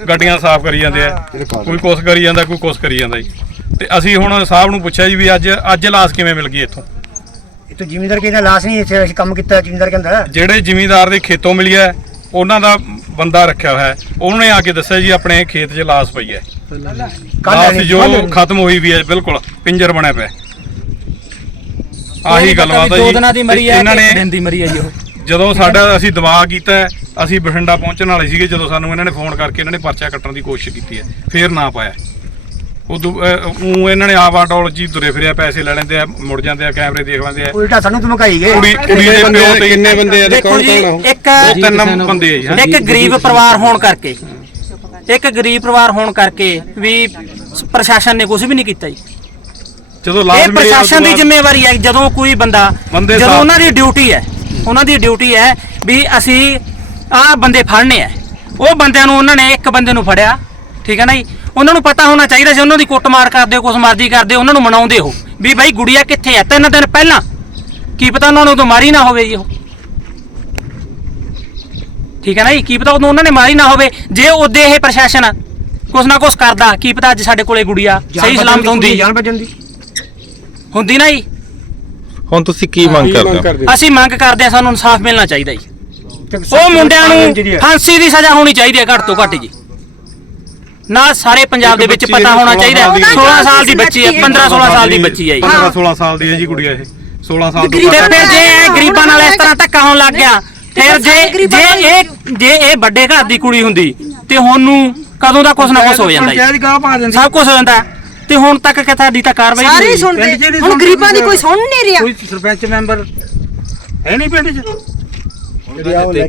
ਗੱਡੀਆਂ ਸਾਫ਼ ਕਰੀ ਜਾਂਦੇ ਆ। ਕੋਈ ਕੁਛ ਕਰੀ ਜਾਂਦਾ ਕੋਈ ਕੁਛ ਕਰੀ ਜਾਂਦਾ ਜੀ। ਤੇ ਅਸੀਂ ਹੁਣ ਸਾਹਿਬ ਨੂੰ ਪੁੱਛਿਆ ਜੀ ਵੀ ਅੱਜ ਅੱਜ ਲਾਸ਼ ਕਿਵੇਂ ਮਿਲ ਗਈ ਇੱਥੋਂ? ਇਹ ਤਾਂ ਜ਼ਿਮੀਂਦਾਰ ਕਹਿੰਦਾ ਲਾਸ਼ ਨਹੀਂ ਇੱਥੇ ਅਸੀਂ ਕੰਮ ਕੀਤਾ ਜ਼ਿਮੀਂਦਾਰ ਕਹਿੰਦਾ। ਜਿਹੜੇ ਜ਼ਿਮੀਂਦਾਰ ਦੇ ਖੇਤੋਂ ਮਿਲੀ ਹੈ ਉਹਨਾਂ ਦਾ ਬੰਦਾ ਰੱਖਿਆ ਹੋਇਆ ਹੈ। ਉਹਨੇ ਆ ਕੇ ਦੱਸਿਆ ਜੀ ਆਪਣੇ ਖੇਤ 'ਚ ਲਾਸ਼ ਪਈ ਹੈ। ਲਾਸ਼ ਜੋ ਖਤਮ ਹੋਈ ਵੀ ਹੈ ਬਿਲਕੁਲ ਪਿੰਜਰ ਬਣਿਆ ਪਿਆ ਆਹੀ ਗੱਲਬਾਤ ਹੈ ਜੀ ਦੋ ਦਿਨਾਂ ਦੀ ਮਰੀ ਤੇ ਹੈ ਇਹਨਾਂ ਨੇ ਦਿਨ ਦੀ ਮਰੀ ਹੈ ਜੀ ਉਹ। ਜਦੋਂ ਸਾਡਾ ਅਸੀਂ ਦਵਾ ਕੀਤਾ ਅਸੀਂ ਬਠਿੰਡਾ ਪਹੁੰਚਣ ਵਾਲੇ ਸੀਗੇ ਜਦੋਂ ਸਾਨੂੰ ਇਹਨਾਂ ਨੇ ਫੋਨ ਕਰਕੇ ਇਹਨਾਂ ਨੇ ਪਰਚਾ ਕੱਟਣ ਦੀ ਕੋਸ਼ਿਸ਼ ਕੀਤੀ ਹੈ ਫੇਰ ਨਾ ਪਾਇਆ ਉਦੋਂ ਉਹ ਇਹਨਾਂ ਨੇ ਆਵਾਟੋਲੋਜੀ ਤੁਰੇ ਫਿਰਿਆ ਪੈਸੇ ਲੈ ਲੈਂਦੇ ਆ ਮੁੜ ਜਾਂਦੇ ਆ ਕੈਮਰੇ ਦੇਖ ਲੈਂਦੇ ਆ ਉਲਟਾ ਸਾਨੂੰ ਧਮਕਾਈ ਗਏ ਕੁੜੀ ਕੁੜੀ ਦੇ ਪਿਓ ਤੇ ਕਿੰਨੇ ਬੰਦੇ ਆ ਤੇ ਦੇਖੋ ਕੌਣ ਜੀ ਕੌਣ ਆ ਉਹ? ਇੱਕ ਤਿੰਨ ਬੰਦੇ ਆ ਜੀ। ਇੱਕ ਗਰੀਬ ਪਰਿਵਾਰ ਹੋਣ ਕਰਕੇ ਇੱਕ ਗਰੀਬ ਪਰਿਵਾਰ ਹੋਣ ਕਰਕੇ ਵੀ ਪ੍ਰਸ਼ਾਸਨ ਨੇ ਕੁਝ ਵੀ ਨਹੀਂ ਕੀਤਾ ਜੀ ਜਦੋਂ ਲਾਜ਼ਮੀ ਪ੍ਰਸ਼ਾਸਨ ਦੀ ਜ਼ਿੰਮੇਵਾਰੀ ਹੈ ਜਦੋਂ ਕੋਈ ਬੰਦਾ ਜਦੋਂ ਉਹਨਾਂ ਦੀ ਡਿਊਟੀ ਹੈ ਉਹਨਾਂ ਦੀ ਡਿਊਟੀ ਹੈ ਵੀ ਅਸੀਂ ਆਹ ਬੰਦੇ ਫੜਨੇ ਆ। ਉਹ ਬੰਦਿਆਂ ਨੂੰ ਉਹਨਾਂ ਨੇ ਇੱਕ ਬੰਦੇ ਨੂੰ ਫੜਿਆ ਠੀਕ ਹੈ ਨਾ ਜੀ? ਉਹਨਾਂ ਨੂੰ ਪਤਾ ਹੋਣਾ ਚਾਹੀਦਾ ਸੀ ਉਹਨਾਂ ਦੀ ਕੁੱਟਮਾਰ ਕਰਦੇ ਕੁਛ ਮਰਜ਼ੀ ਕਰਦੇ ਉਹਨਾਂ ਨੂੰ ਮਨਾਉਂਦੇ ਹੋ। ਵੀ ਬਾਈ ਗੁੜੀਆ ਕਿੱਥੇ ਹੈ ਤਿੰਨ ਦਿਨ ਪਹਿਲਾਂ। ਕੀ ਪਤਾ ਉਹਨਾਂ ਨੂੰ ਉਦੋਂ ਮਾਰੀ ਨਾ ਹੋਵੇ ਜੀ ਉਹ। ਠੀਕ ਹੈ ਨਾ ਜੀ? ਕੀ ਪਤਾ ਉਦੋਂ ਉਹਨਾਂ ਨੇ ਮਾਰੀ ਨਾ ਹੋਵੇ ਜੇ ਉਹਦੇ ਇਹ ਪ੍ਰਸ਼ਾਸਨ ਕੁਛ ਨਾ ਕੁਛ ਕਰਦਾ ਕੀ ਪਤਾ ਅੱਜ ਸਾਡੇ ਕੋਲੇ ਗੁੜੀਆ ਸਹੀ ਸਲਾਮਤ ਹੁੰਦੀ। ਜਾਨ ਬਚਣ ਦੀ। ਹੁੰਦੀ ਨਾ ਜੀ? ਹੁਣ ਤੁਸੀਂ ਕੀ ਮੰਗ ਕਰਦੇ ਹੋ? ਅਸੀਂ ਮੰਗ ਕਰਦੇ ਹਾਂ ਸਾਨੂੰ ਇਨਸਾਫ ਮਿਲਣਾ ਚਾਹੀਦਾ ਜੀ। ਉਹ ਮੁੰਡਿਆਂ ਨੂੰ। ਫਾਂਸੀ ਦੀ ਸਜ਼ਾ ਹੋਣੀ ਚਾਹੀਦੀ ਹੈ ਘੱਟ ਤੋਂ ਘੱਟ ਜੀ। ਨਾਲ ਸਾਰੇ ਪੰਜਾਬ ਦੇ ਵਿੱਚ ਪਤਾ ਬੱਚੀ ਹੋਣਾ ਹੈ, ਚਾਹੀਦਾ ਹੈ। 16 ਸਾਲ ਦੀ ਬੱਚੀ ਹੈ 15 16 ਸਾਲ ਦੀ ਬੱਚੀ ਹੈ ਜੀ। 15 16 ਸਾਲ ਦੀ ਹੈ ਜੀ ਗੁੜੀਆ ਇਹ। 16 ਸਾਲ ਤੇ ਤੋਂ ਫਿਰ ਜੇ ਇਹ ਗਰੀਬਾਂ ਨਾਲ ਇਸ ਤਰ੍ਹਾਂ ਧੱਕਾ ਹੋਣ ਲੱਗ ਗਿਆ ਫਿਰ ਜੇ ਜੇ ਇਹ ਜੇ ਇਹ ਵੱਡੇ ਘਰ ਦੀ ਕੁੜੀ ਹੁੰਦੀ ਤੇ ਹੁਣ ਨੂੰ ਕਦੋਂ ਦਾ ਕੁਛ ਨਾ ਕੁਛ ਹੋ ਜਾਂਦਾ ਜੀ। ਸਭ ਕੁਝ ਹੋ ਜਾਂਦਾ। ਤੇ ਹੁਣ ਤੱਕ ਕਿ ਤੁਹਾਡੀ ਤਾਂ ਕਾਰਵਾਈ ਨਹੀਂ ਸਾਰੇ ਹੋਈ। ਸੁਣਦੇ। ਹੁਣ ਗਰੀਬਾਂ ਦੀ ਕੋਈ ਸੁਣ ਨਹੀਂ ਰਿਹਾ। ਕੋਈ ਸਰਪੰਚ ਮੈਂਬਰ ਹੈ ਨਹੀਂ ਪਿੰਡ 'ਚ?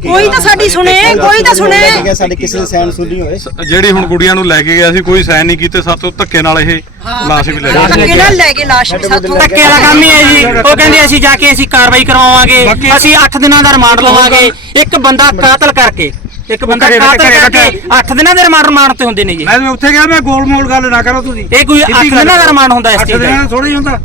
ਕੋਈ ਤਾਂ ਸਾਡੀ ਸੁਣੇ ਕੋਈ ਤਾਂ ਸੁਣੇ। ਸਾਡੇ ਕਿਸੇ ਦੇ ਸੈਨ ਸੁਣੀ ਹੋਏ। ਜਿਹੜੀ ਹੁਣ ਗੁੜੀਆਂ ਨੂੰ ਲੈ ਕੇ ਗਿਆ ਸੀ ਕੋਈ ਸਾਈਨ ਨਹੀਂ ਕੀਤੇ ਸਾਤੋਂ ਧੱਕੇ ਨਾਲ ਇਹ ਲਾਸ਼ ਵੀ ਲੈ ਗਏ। ਧੱਕੇ ਨਾਲ ਲੈ ਕੇ ਲਾਸ਼ ਵੀ ਸਾਥੋਂ ਧੱਕੇ ਵਾਲਾ ਕੰਮ ਹੀ ਹੈ ਜੀ। ਉਹ ਕਹਿੰਦੇ ਅਸੀਂ ਜਾ ਕੇ ਅਸੀਂ ਕਾਰਵਾਈ ਕਰਵਾਵਾਂਗੇ ਅਸੀਂ 8 ਦਿਨਾਂ ਦਾ ਰਿਮਾਂਡ ਲਵਾਂਗੇ ਇੱਕ ਬੰਦਾ ਕਾਤਲ ਕਰਕੇ ਇੱਕ ਬੰਦਾ ਘਰੇ- ਕਾਤਲ ਘਰੇ ਕਰਕੇ 8 ਦਿਨਾਂ ਦੇ ਰਿਮਾਂਡ ਰਿਮਾਂਡ ਤੇ ਹੁੰਦੇ ਨੇ ਜੀ। ਮੈਂ ਉੱਥੇ ਗਿਆ ਮੈਂ ਗੋਲ ਮੋਲ ਗੱਲ ਨਾ ਕਰੋ ਤੁਸੀਂ। ਇਹ ਕੋਈ 8 ਦਿਨਾਂ ਦਾ ਰਿਮਾਂਡ ਹੁੰਦਾ ਇਸ ਅੱਠ ਚੀਜ਼ ਦਾ। ਦਿਨਾਂ ਥੋੜੀ ਹੁੰਦਾ।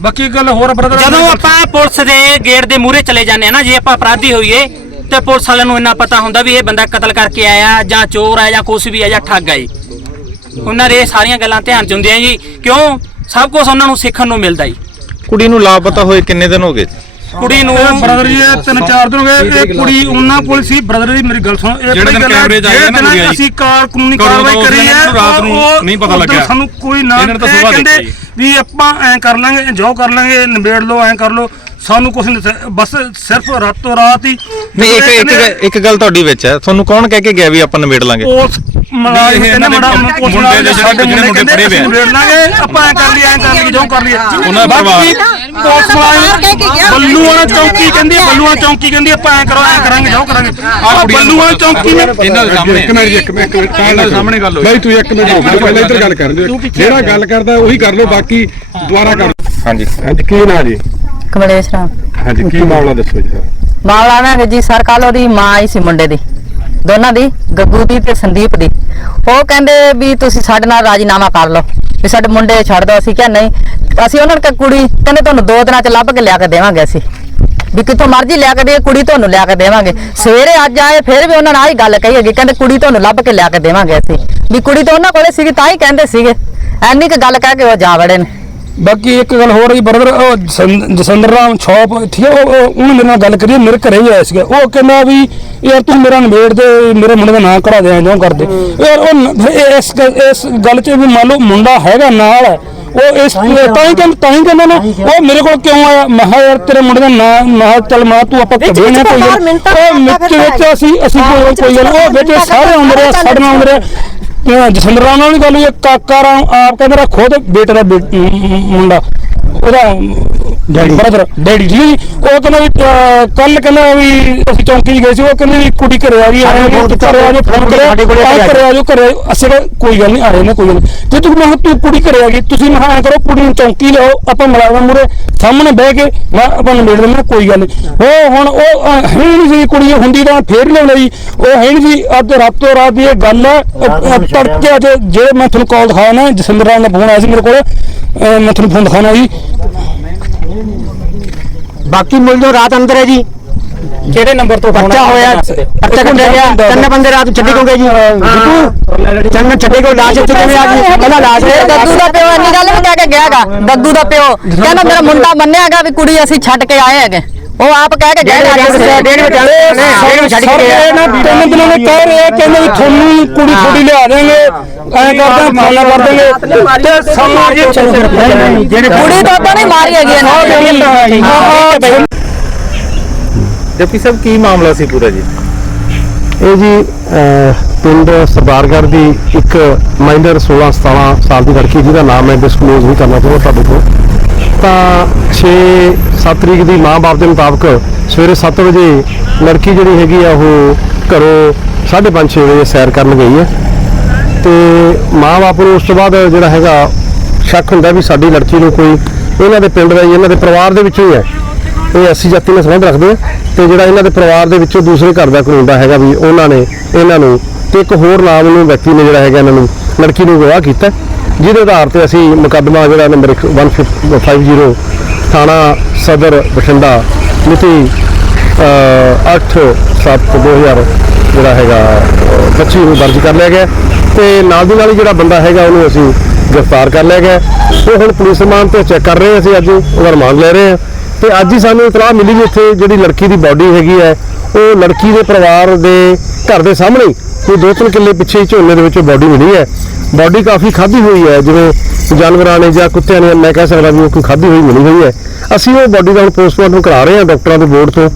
ਬਾਕੀ ਗੱਲ ਹੋਰ ਬ੍ਰਦਰ ਜਦੋਂ ਆਪਾਂ ਪੁਲਿਸ ਦੇ ਗੇਟ ਦੇ ਮੂਹਰੇ ਚਲੇ ਜਾਂਦੇ ਆ ਨਾ ਜੇ ਆਪਾਂ ਅਪਰਾਧੀ ਹੋਈਏ ਤੇ ਪੁਲਿਸ ਵਾਲਿਆਂ ਨੂੰ ਇੰਨਾ ਪਤਾ ਹੁੰਦਾ ਵੀ ਇਹ ਬੰਦਾ ਕਤਲ ਕਰਕੇ ਆਇਆ ਜਾਂ ਚੋਰ ਆ ਜਾਂ ਕੁਛ ਵੀ ਆ ਜਾਂ ਠੱਗ ਆ ਜੀ। ਉਹਨਾਂ ਦੇ ਇਹ ਸਾਰੀਆਂ ਗੱਲਾਂ ਧਿਆਨ ਚ ਹੁੰਦੀਆਂ ਜੀ। ਕਿਉਂ? ਸਭ ਕੁਝ ਉਹਨਾਂ ਨੂੰ ਸਿੱਖਣ ਨੂੰ ਮਿਲਦਾ ਜੀ। ਕੁੜੀ ਨੂੰ ਲਾਪਤਾ ਹੋਏ ਕਿੰਨੇ ਦਿਨ ਹੋ ਗਏ ਕੁੜੀ ਨੂੰ ਬ੍ਰਦਰ ਜੀ ਇਹ ਤਿੰਨ ਚਾਰ ਦਿਨ ਹੋ ਗਏ ਇਹ ਕੁੜੀ ਉਹਨਾਂ ਕੋਲ ਸੀ ਬ੍ਰਦਰ ਜੀ ਮੇਰੀ ਗੱਲ ਸੁਣੋ ਇਹ ਜਿਹੜੇ ਦਿਨ ਕੈਮਰੇ ਨਾ ਜੀ। ਅਸੀਂ ਕਾਰ ਕਾਨੂੰਨੀ ਕਾਰਵਾਈ ਕਰੀ ਹੈ ਰਾਤ ਨੂੰ ਨਹੀਂ ਪਤਾ ਲੱਗਿਆ। ਸਾਨੂੰ ਕੋਈ ਨਾ ਕਹਿੰਦੇ ਵੀ ਆਪਾਂ ਐ ਕਰ ਲਾਂਗੇ ਜੋ ਕਰ ਲਾਂਗੇ ਨਿਬੇੜ ਲਓ ਐ ਕਰ ਲਓ ਸਾਨੂੰ ਕੁਝ ਨਹੀਂ। ਬਸ ਸਿਰਫ ਰਾਤੋਂ ਰਾਤ ਹੀ ਨਹੀਂ ਇੱਕ ਇੱਕ ਇੱਕ ਗੱਲ ਤੁਹਾਡੀ ਵਿੱਚ ਹੈ। ਤੁਹਾਨੂੰ ਕੌਣ ਕਹਿ ਕੇ ਗਿਆ ਵੀ ਆਪਾਂ ਨਿਬੇੜ ਲਾਂਗੇ? ਉਸ ਮਲਾਜ ਕਹਿੰਦੇ ਮੁੰਡੇ ਦੇ ਜਿਹੜੇ- ਸਾਡੇ ਜਿਹੜੇ ਮੁੰਡੇ ਕਹਿੰਦੇ ਫੜੇ ਹੋਏ ਆ। ਅਸੀਂ ਨਿਬੇੜ ਲਾਂਗੇ ਆਪਾਂ ਐ ਕਰ ਲਈ ਐ ਕਰ ਲਈ ਜੋ ਕਰ ਲਈ ਉਹਨਾਂ ਦਾ ਬਾਕੀ ਪਰਿਵਾਰ- ਪੁਲਿਸ ਪਰਿਵਾਰ ਕਹਿ ਕੇ ਵਾਲੇ ਗਿਆ। ਬੱਲੂ ਵਾਲਾ ਚੌਂਕੀ ਕਹਿੰਦੀ ਹੈ, ਬੱਲੂ ਵਾਲਾ ਚੌਂਕੀ ਕਹਿੰਦੀ ਹੈ, ਆਪਾਂ ਐ ਕਰੋ ਐ ਕਰਾਂਗੇ ਜੋ ਕਰਾਂਗੇ। ਆਹ ਬੱਲੂ ਵਾਲਾ ਚੌਂਕੀ ਨੇ। ਇਹਨਾਂ ਦੇ ਸਾਹਮਣੇ। ਇੱਕ ਮਿੰਟ ਜੀ, ਇੱਕ ਮਿੰਟ ਇੱਕ ਮਿੰਟ ਇਹਨਾਂ ਦੇ ਸਾਹਮਣੇ ਗੱਲ ਹੋਈ। ਬਾਈ ਤੂੰ ਇੱਕ ਮਿੰਟ ਰੁਕ ਜਾ ਪਹਿਲਾਂ ਇੱਧਰ ਗੱਲ ਕਰਨ ਦਿਓ। ਜਿਹੜਾ ਗੱਲ ਕਰਦਾ ਉਹੀ ਕਰ ਲਓ ਬਾਕੀ ਦੁਬਾਰਾ ਕਰ ਹਾਂਜੀ। ਹਾਂਜੀ ਕੀ ਨਾਂ ਜੀ? ਕਮਲੇਸ਼ ਰਾਮ ਹਾਂਜੀ ਕੀ ਮਾਮਲਾ ਦੱਸੋ ਜੀ? ਮਾਮਲਾ ਨਾ ਕਿ ਜੀ ਸਰ ਕੱਲ ਉਹਦੀ ਮਾਂ ਆਈ ਸੀ ਮੁੰਡੇ ਦੀ। ਦੋਨਾਂ ਦੀ ਗੱਗੂ ਦੀ ਤੇ ਸੰਦੀਪ ਦੀ। ਉਹ ਕਹਿੰਦੇ ਵੀ ਤੁਸੀਂ ਸਾਡੇ ਨਾਲ ਰਾਜੀਨਾਮਾ ਕਰ ਲਓ ਵੀ ਸਾਡੇ ਮੁੰਡੇ ਛੱਡ ਦਿਓ ਅਸੀਂ ਕਿਹਾ ਨਹੀਂ ਅਸੀਂ ਉਹਨਾਂ ਨੂੰ ਕੁੜੀ ਕਹਿੰਦੇ ਤੁਹਾਨੂੰ ਦੋ ਦਿਨਾਂ ਚ ਲੱਭ ਕੇ ਲਿਆ ਕੇ ਦੇਵਾਂਗੇ ਅਸੀਂ। ਵੀ ਕਿੱਥੋਂ ਮਰਜ਼ੀ ਲਿਆ ਕੇ ਦੇ ਕੁੜੀ ਤੁਹਾਨੂੰ ਲਿਆ ਕੇ ਦੇਵਾਂਗੇ। ਸਵੇਰੇ ਅੱਜ ਆਏ ਫਿਰ ਵੀ ਉਹਨਾਂ ਨੇ ਆਹੀ ਗੱਲ ਕਹੀ ਹੈਗੀ ਕਹਿੰਦੇ ਕੁੜੀ ਤੁਹਾਨੂੰ ਲੱਭ ਕੇ ਲਿਆ ਕੇ ਦੇਵਾਂਗੇ ਅਸੀਂ। ਵੀ ਕੁੜੀ ਤਾਂ ਉਹਨਾਂ ਕੋਲੇ ਸੀਗੀ ਤਾਂ ਹੀ ਕਹਿੰਦੇ ਸੀਗੇ। ਐਨੀ ਕੁ ਗੱਲ ਕਹਿ ਕੇ ਉਹ ਜਾ ਵੜੇ ਨੇ। ਬਾਕੀ ਇੱਕ ਗੱਲ ਹੋਰ ਹੀ ਬਰਦਰ ਜਸਵਿੰਦਰ ਰਾਮ ਛੋਪ ਠੀਕ ਹੈ ਉਹ ਉਹ- ਉਹਨੇ ਮੇਰੇ ਨਾਲ ਗੱਲ ਕਰੀ ਮੇਰੇ ਘਰੇ ਹੀ ਆਇਆ ਸੀਗਾ। ਉਹ ਕਹਿੰਦਾ ਵੀ ਯਾਰ ਤੂੰ ਮੇਰਾ ਨਿਬੇੜ ਦੇ ਮੇਰੇ ਮੁੰਡੇ ਦਾ ਨਾਂ ਕਰਾ ਦੇ ਜੋ ਕਰਦੇ। ਯਾਰ ਉਹ ਇਸ ਇਸ ਗੱਲ 'ਚ ਵੀ ਮੰਨ ਲਓ ਮੁੰਡਾ ਹੈਗਾ ਨਾਲ ਹੈ। ਉਹ ਇਸ ਤਾਂ ਹੀ ਕਹਿੰਦਾ ਤਾਂ ਹੀ ਕਹਿੰਦਾ ਨਾ ਉਹ ਮੇਰੇ ਕੋਲ ਕਿਉਂ ਆਇਆ? ਮੈਂ ਕਿਹਾ ਯਾਰ ਤੇਰੇ ਮੁੰਡੇ ਦਾ ਨਾਂ ਮੈਂ ਕਿਹਾ ਚੱਲ ਮੈਂ ਤੂੰ ਆਪਾਂ ਕਦੇ ਨਾ ਕੋਈ ਉਹ ਵਿੱਚ ਵਿੱਚ ਅਸੀਂ ਅਸੀਂ ਕੋਈ ਗੱਲ ਉਹ ਵਿੱਚ ਸਾਰੇ ਆਉਂਦੇ ਰਹੇ ਸਾਡੇ ਨਾਲ ਆਉਂਦੇ ਰਹੇ। ਜਸਵਿੰਦਰ ਰਾਮ ਨਾਲ ਵੀ ਗੱਲ ਹੋਈ ਹੈ, ਕਾਕਾ ਰਾਮ ਆਪ ਕਹਿੰਦਾ ਮੇਰਾ ਖੁਦ ਬੇਟੇ ਦਾ ਬੇ- ਮੁੰਡਾ। ਉਹਦਾ ਡੈਡੀ। ਬ੍ਰਦਰ ਡੈਡੀ ਜੀ ਉਹ ਕਹਿੰਦਾ ਵੀ ਕੱਲ ਕਹਿੰਦਾ ਵੀ ਅਸੀਂ ਚੌਂਕੀ 'ਚ ਗਏ ਸੀ ਉਹ ਕਹਿੰਦੇ ਵੀ ਕੁੜੀ ਘਰੇ ਆ ਗਈ ਆ ਫੋਨ ਕੀਤਾ ਘਰੇ ਆ ਜਾਓ ਫੋਨ ਕਰਿਆ ਘਰੇ ਆ ਜਾਓ ਘਰੇ। ਅਸੀਂ ਕੋਈ ਗੱਲ ਨਹੀਂ ਆ ਰਹੇ ਨੇ ਕੋਈ ਗੱਲ ਨੀ। ਜੇ ਤੂੰ ਮੈਂ ਤੂੰ ਕੁੜੀ ਘਰੇ ਆ ਗਈ ਤੁਸੀਂ ਮੈਂ ਐਂ ਕਰੋ ਕੁੜੀ ਨੂੰ ਚੌਂਕੀ ਲਿਆਓ ਆਪਾਂ ਮੁਲਾਜ਼ਮ ਮੂਰੇ ਸਾਹਮਣੇ ਬਹਿ ਕੇ ਮੈਂ ਆਪਾਂ ਨਿਬੇੜ ਦਿੰਦੇ ਕੋਈ ਗੱਲ ਨਹੀਂ। ਉਹ ਹੁਣ ਉਹ ਹੈ ਨਹੀਂ ਸੀ ਕੁੜੀ ਹੁੰਦੀ ਤਾਂ ਫੇਰ ਲਿਆਉਣਾ ਜੀ ਉਹ ਹੈ ਨਹੀਂ ਸੀ ਅੱਜ ਰਾਤੋਂ ਰਾਤ ਦੀ ਇਹ ਗੱਲ ਹੈ। ਤੜਕੇ ਅੱਜ ਜੇ ਮੈਂ ਤੁਹਾਨੂੰ ਕਾਲ ਦਿਖਾਇਆ ਨਾ ਜਸਿੰਦਰ ਰਾਮ ਦਾ ਫੋਨ ਆਇਆ ਸੀ ਮੇਰੇ ਕੋਲ ਮੈਂ ਤੁਹਾਨੂੰ ਫੋਨ ਦਿਖਾਉਣਾ ਜੀ ਬਾਕੀ ਮੁਲਜ਼ਮ ਰਾਤ ਅੰਦਰ ਹੈ ਜੀ। ਕਿਹੜੇ ਨੰਬਰ ਤੋਂ ਬੱਚਾ ਹੋਇਆ ਬੱਚਾ ਕੱਢਿਆ ਗਿਆ। ਤਿੰਨ ਬੰਦੇ ਰਾਤ ਛੱਡੀ ਕਿਉਂ ਗਏ ਜੀ? ਬਿੱਟੂ ਚੰਨ ਛੱਡੀ ਕਿਉਂ? ਲਾਸ਼ ਇੱਥੇ ਕਿਵੇਂ ਆ ਗਈ? ਪਹਿਲਾਂ ਲਾਸ਼ ਇਹ ਗੱਗੂ ਦਾ ਪਿਓ ਇੰਨੀ ਗੱਲ ਵੀ ਕਹਿ ਕੇ ਗਿਆਗਾ ਗੱਗੂ ਦਾ ਪਿਓ। ਕਹਿੰਦਾ ਮੇਰਾ ਮੁੰਡਾ ਮੰਨਿਆਗਾ ਵੀ ਕੁੜੀ ਅਸੀਂ ਛੱਡ ਕੇ ਆਏ ਹੈਗੇ। ਉਹ ਆਪ ਕਹਿ ਕੇ ਗਿਆ ਡੇਢ ਵਜੇ ਡੇਢ ਵਜੇ ਨੇ ਡੇਢ ਛੱਡ ਕੇ ਗਏ ਨਾ ਤਿੰਨ ਦਿਨਾਂ ਦੇ ਕਹਿ ਰਹੇ ਕਹਿੰਦੇ ਵੀ ਤੁਹਾਨੂੰ ਕੁੜੀ ਥੋੜੀ ਲਿਆ ਦੇਣਗੇ ਐਂ ਕਰਦੇ ਫਾਲਾ ਕਰ ਦੇਣਗੇ ਤੇ ਸਾਨੂੰ ਜੀ ਕੁੜੀ ਤਾਂ ਨਹੀਂ ਮਾਰੀ ਹੈਗੀ ਇਹਨੇ ਜੱਪੀ ਸਾਹਿਬ ਕੀ ਮਾਮਲਾ ਸੀ ਪੂਰਾ ਜੀ ਇਹ ਜੀ ਪਿੰਡ ਸਰਦਾਰਗੜ੍ਹ ਦੀ ਇੱਕ ਮਾਈਨਰ 16 17 ਸਾਲ ਦੀ ਲੜਕੀ ਜਿਹਦਾ ਨਾਮ ਮੈਂ ਡਿਸਕਲੋਜ਼ ਨਹੀਂ ਕਰਨਾ ਚਾਹੁੰਦਾ ਤੁਹਾਡੇ ਕੋਲ ਤਾਂ 6 7 ਤਰੀਕ ਦੀ ਮਾਂ-ਬਾਪ ਦੇ ਮੁਤਾਬਕ ਸਵੇਰੇ 7 ਵਜੇ ਲੜਕੀ ਜਿਹੜੀ ਹੈਗੀ ਆ ਉਹ ਘਰੋਂ 5:30 6 ਵਜੇ ਸੈਰ ਕਰਨ ਗਈ ਹੈ। ਤੇ ਮਾਂ-ਬਾਪ ਨੂੰ ਉਸ ਤੋਂ ਬਾਅਦ ਜਿਹੜਾ ਹੈਗਾ ਸ਼ੱਕ ਹੁੰਦਾ ਵੀ ਸਾਡੀ ਲੜਕੀ ਨੂੰ ਕੋਈ ਇਹਨਾਂ ਦੇ ਪਿੰਡ ਦਾ ਹੀ, ਇਹਨਾਂ ਦੇ ਪਰਿਵਾਰ ਦੇ ਵਿੱਚੋਂ ਹੀ ਹੈ। ਇਹ ਐਸੀ ਜਾਤੀ ਨਾਲ ਸੰਬੰਧ ਰੱਖਦੇ ਆ ਤੇ ਜਿਹੜਾ ਇਹਨਾਂ ਦੇ ਪਰਿਵਾਰ ਦੇ ਵਿੱਚੋਂ ਦੂਸਰੇ ਘਰ ਦਾ ਕੋਈ ਹੁੰਦਾ ਹੈਗਾ ਵੀ ਉਹਨਾਂ ਨੇ ਇਹਨਾਂ ਨੂੰ ਤੇ ਇੱਕ ਹੋਰ ਨਾਮ ਨੂੰ ਵਿਅਕਤੀ ਨੇ ਜਿਹੜਾ ਹੈਗਾ ਇਹਨਾਂ ਨੂੰ ਲੜਕੀ ਨੂੰ ਗਵਾਹ ਕੀਤਾ। ਜਿਹਦੇ ਆਧਾਰ ਤੇ ਅਸੀਂ ਮੁਕੱਦਮਾ ਜਿਹੜਾ ਨੰਬਰ 150 ਥਾਣਾ ਸਦਰ ਬਠਿੰਡਾ ਮਿਤੀ 8/7/2000 ਜਿਹੜਾ ਹੈਗਾ ਅਹ, 25 ਨੂੰ ਦਰਜ ਕਰ ਲਿਆ ਗਿਆ। ਤੇ ਨਾਲ ਦੀ ਨਾਲ ਹੀ ਜਿਹੜਾ ਬੰਦਾ ਹੈਗਾ ਉਹਨੂੰ ਅਸੀਂ ਗ੍ਰਿਫਤਾਰ ਕਰ ਲਿਆ ਗਿਆ। ਉਹ ਹੁਣ ਪੁਲਿਸ ਰਿਮਾਂਡ ਤੇ ਚੈੱਕ ਕਰ ਰਹੇ ਹਾਂ ਅਸੀਂ ਅੱਜ ਉਹਦਾ ਰਿਮਾਂਡ ਲੈ ਰਹੇ ਹਾਂ ਤੇ ਅੱਜ ਹੀ ਸਾਨੂੰ ਇਤਲਾਹ ਮਿਲੀ ਵੀ ਇੱਥੇ ਜਿਹੜੀ ਲੜਕੀ ਦੀ ਬਾਡੀ ਹੈਗੀ ਹੈ ਉਹ ਲੜਕੀ ਦੇ ਪਰਿਵਾਰ ਦੇ ਘਰ ਦੇ ਸਾਹਮਣੇ ਹੀ ਕੋਈ ਦੋ ਤਿੰਨ ਕਿੱਲੇ ਪਿੱਛੇ ਝੋਨੇ ਦੇ ਵਿੱਚ ਬਾਡੀ ਮਿਲੀ ਹੈ। ਬਾਡੀ ਕਾਫੀ ਖਾਧੀ ਹੋਈ ਹੈ ਜਿਵੇਂ ਜਾਨਵਰਾਂ ਨੇ ਜਾਂ ਕੁੱਤਿਆਂ ਨੇ ਮੈਂ ਕਹਿ ਸਕਦਾ ਵੀ ਉਹ ਕੋਈ ਖਾਧੀ ਹੋਈ ਮਿਲੀ ਹੋਈ ਹੈ। ਅਸੀਂ ਉਹ ਬਾਡੀ ਦਾ ਹੁਣ ਪੋਸਟਮਾਰਟਮ ਕਰਾ ਰਹੇ ਹਾਂ ਡਾਕਟਰਾਂ ਦੇ ਬੋਰਡ ਤੋਂ।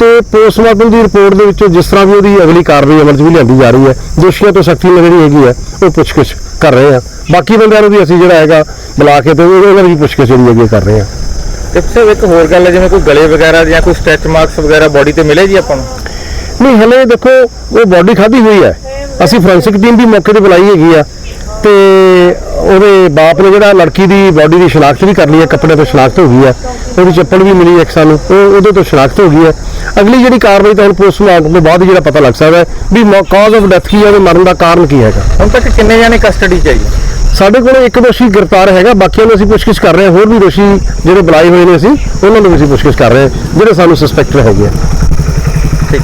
ਤੇ ਪੋਸਟਮਾਰਟਮ ਦੀ ਰਿਪੋਰਟ ਦੇ ਵਿੱਚੋਂ ਜਿਸ ਤਰ੍ਹਾਂ ਵੀ ਉਹਦੀ ਅਗਲੀ ਕਾਰਵਾਈ ਅਮਲ 'ਚ ਵੀ ਲਿਆਂਦੀ ਜਾ ਰਹੀ ਹੈ ਦੋਸ਼ੀਆਂ ਤੋਂ ਸਖਤੀ ਨਾਲ ਜਿਹੜੀ ਹੈਗੀ ਹੈ ਉਹ ਪੁੱਛਗਿੱਛ ਕਰ ਰਹੇ ਹਾਂ। ਬਾਕੀ ਬੰਦਿਆਂ ਨੂੰ ਵੀ ਅਸੀਂ ਜਿਹੜਾ ਹੈਗਾ ਬੁਲਾ ਕੇ ਤੇ ਉਹਨਾਂ ਦੀ ਵੀ ਪੁੱਛਗਿੱਛ ਜਿਹੜੀ ਹੈਗੀ ਹੈ ਕਰ ਰਹੇ ਹਾਂ। ਸਰ ਇੱਕ ਹੋਰ ਗੱਲ ਹੈ ਜਿਵੇਂ ਕੋਈ ਗਲੇ ਵਗੈਰਾ ਜਾਂ ਕੋਈ ਸਟ੍ਰੈਚ ਮਾਰਕਸ ਵਗੈਰਾ ਬਾਡੀ ਤੇ ਮਿਲੇ ਜੀ ਆਪਾਂ ਨੂੰ? ਨਹੀਂ ਹਲੇ ਦੇਖੋ ਉਹ ਬਾਡੀ ਖਾਧੀ ਹੋਈ ਹੈ। ਅਸੀਂ ਫੋਰੈਂਸਿਕ ਟੀਮ ਵੀ ਮੌਕੇ ਤੇ ਬੁਲਾਈ ਹੈਗੀ ਆ। ਤੇ ਉਹਦੇ ਬਾਪ ਨੇ ਜਿਹੜਾ ਲੜਕੀ ਦੀ ਬਾਡੀ ਦੀ ਸ਼ਨਾਖਤ ਵੀ ਕਰ ਲਈ ਹੈ ਕੱਪੜੇ ਤੋਂ ਸ਼ਨਾਖਤ ਹੋ ਗਈ ਹੈ ਉਹਦੀ ਚੱਪਲ ਵੀ ਮਿਲੀ ਇੱਕ ਸਾਨੂੰ ਉਹ ਉਹਦੇ ਤੋਂ ਸ਼ਨਾਖਤ ਹੋ ਗਈ ਹੈ। ਅਗਲੀ ਜਿਹੜੀ ਕਾਰਵਾਈ ਤਾਂ ਹੁਣ ਪੋਸਟਮਾਰਟਮ ਤੋਂ ਬਾਅਦ ਜਿਹੜਾ ਪਤਾ ਲੱਗ ਸਕਦਾ ਵੀ ਕਾਜ਼ ਆਫ ਡੈਥ ਕੀ ਹੈ ਉਹਦੇ ਮਰਨ ਦਾ ਕਾਰਨ ਕੀ ਹੈਗਾ। ਹੁਣ ਤੱਕ ਕਿੰਨੇ ਜਾਨੇ ਕਸਟਡੀ ਚ ਹੈ ਜੀ? ਸਾਡੇ ਕੋਲ ਇੱਕ ਦੋਸ਼ੀ ਗ੍ਰਿਫਤਾਰ ਹੈਗਾ ਬਾਕੀਆਂ ਨੂੰ ਅਸੀਂ ਪੁੱਛਗਿੱਛ ਕਰ ਰਹੇ ਹਾਂ ਹੋਰ ਵੀ ਦੋਸ਼ੀ ਜਿਹੜੇ ਬੁਲਾਏ ਹੋਏ ਨੇ ਅਸੀਂ ਉਹਨਾਂ ਨੂੰ ਵੀ ਅਸੀਂ ਪੁੱਛਗਿੱਛ ਕਰ ਰਹੇ ਹਾਂ ਜਿਹੜੇ ਸਾਨੂੰ ਸਸਪੈਕਟ ਹੈਗੇ ਆ। ਠੀਕ।